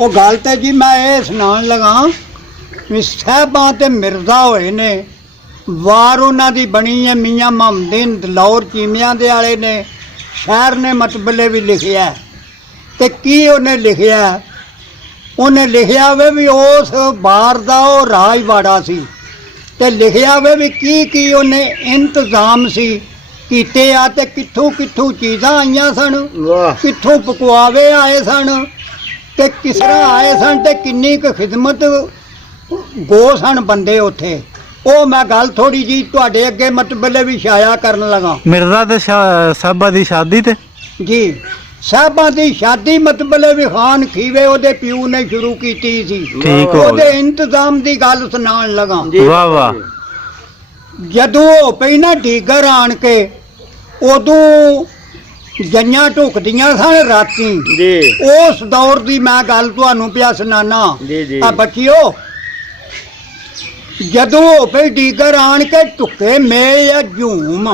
ਉਹ ਗੱਲ ਤੇ जी मैं ये सुनान लगा भी साहबां ते मिर्जा होए ने वार उन्हां दी बनी है मियाँ मोहम्मदीन दलौर चीमियां दे आले ने शहर ने मतबले भी लिखिया ते की उन्हें लिखिया उन्हें लिखिया वे भी उस बार दा ओ राजवाड़ा सी ते लिखिया वे भी की उन्हें इंतजाम सी कीते आ ते कित्थों कित्थों चीज़ां आईयां सन कित्थों पकवावे आए सन ते किस तरह आए सन ते किन्नी क खिदमत गो सन बंदे उत्थे ओ मैं गल थोड़ी जी तुहाडे अगे मतबले भी शाया करन लगा। मिर्जा ते साहबा दी शादी ते जी साहबा दी शादी मतबले भी खान खीवे ओदे प्यू ने शुरू कीती सी ठीक हो ओदे इंतजाम दी गल सुनान लगा। वाह वाह जदों हो पई ना डीगर आन के उदों जइयां ढुकदियां सन राती उस दौर दी मैं गल तुहानू पिया सुनाना आ बच्चियो जदों हो पई डीगर आन के ढुके मेल या झूम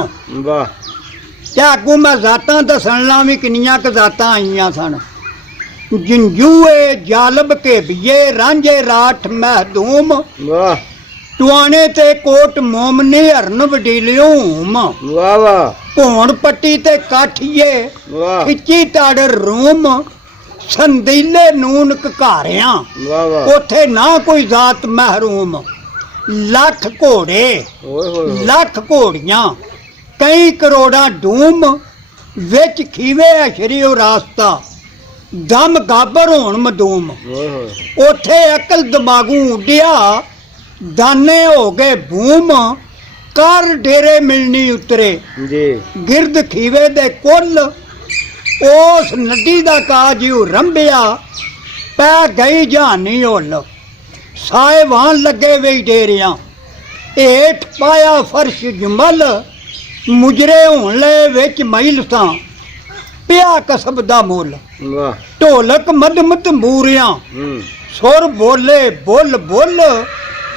ते अगों मैं जातां दसन ला भी किन्नियां क जातां आईयां सन जंजूए जालब घेबिए रांझे राठ महदूम टुआने ते कोट मोमनी हरन वडीलियूम भौण पट्टी ते काठिए खिची तड़ रूम संदीले नून ककारियां उथे ना कोई जात महरूम लख घोड़े लख घोड़ियां कई करोड़ा डूम विच खीवे अशरी रास्ता दम गाबर होण मदूम उथे अकल दिमागू उड्डिया दाने हो गए बूम कर डेरे मिलनी उतरे गिरद खीवे दे कुल उस नदी दा काजू रंबिया पै गई जहानी हुल साए वाहन लगे वे डेरियां हेठ पाया फर्श जमल मुजरे होन ले विच महिलसां पिया कसब दा मुल ढोलक मदमत मूरियां सुर बोले बुल बुल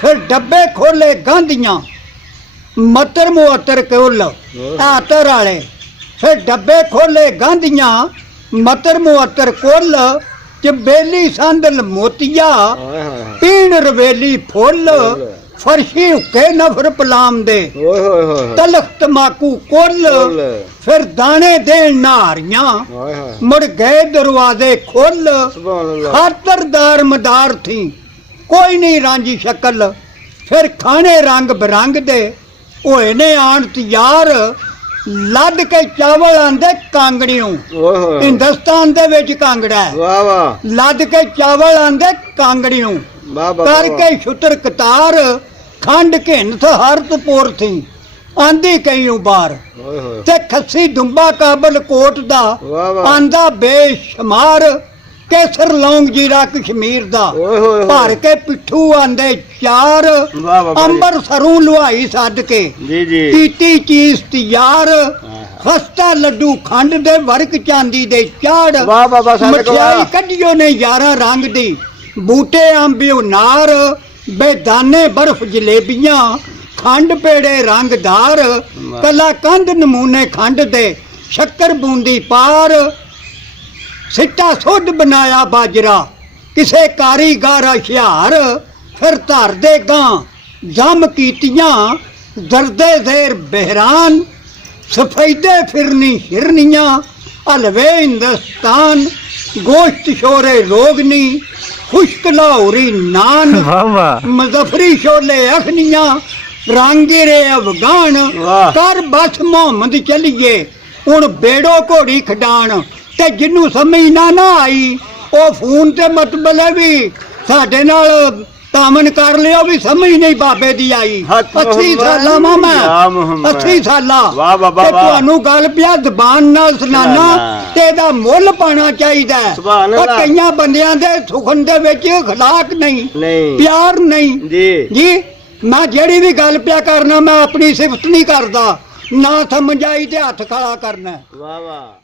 फिर डब्बे खोले गांधियां मतर मुअतर कुल आतर आले फिर डब्बे खोले गांधियां मतर मुअतर कुल चबेली संदल मोतिया पीण रवेली फुल फरशी हुके नफर पलाम दे तलख तमाकू कुल फिर दाने दे नारियां मुड़ गए दरवाजे खुल खातरदार मदार थी कोई नहीं रांझी शक्ल फिर खाने रंग बिरंग दे होए ने आन तैयार लद के चावल आंदे कांगड़ियों हिंदुस्तान दे विच कांगड़ा है लद के चावल आंदे कांगड़ियों करके छुतर कतार खंड घिनथ हरतपुर थी आंदी कई बार ते खस्सी दुंबा काबल कोट दा आंदा बेशुमार केसर लौंग जीरा कश्मीर दा भर के पिट्ठू आंदे चार अंबर सरू लुहाई सद के कीती चीज तैयार खस्ता लड्डू खंड दे वर्क चांदी दे चाड़ मठियाई कड्डियो ने 11 रंग दी बूटे अंबियो नार बेदाने बर्फ जलेबियां खंड पेड़े रंगदार कला कंध नमूने खंड दे शक्कर बूंदी पार सिट्टा सुड बनाया बाजरा किसे कारीगर हुशियार फिर धर दे गां जम कीतियां दर्दे देर बहरान सफेदे फिरनी हिरनियां हलवे हिंदुस्तान गोश्त शोरे रोगनी खुश्क लाहौरी नान मुजफ्फरी शोले अखनियां रंगीरे अफगान कर बस मोहम्मद चलिए हुण बेड़ो घोड़ी खडान ते जिन्नू समझ ना आई वो फोन ते मतबले भी साडे नाल तामन कर लियो भी समझ नहीं बाबे दी आई 80 साला मामा 80 साला ते तुहानू गल पिया जबान नाल सुनाना ते दा मुल पाना चाहिदा है कईयां बंदियां दे सुखन दे विच अखलाक नहीं प्यार नहीं जी मैं जेड़ी भी गल पिया करना मैं अपनी सिफत नहीं करदा ना समझ आई ते हथ खड़ा करना। वाह वाह।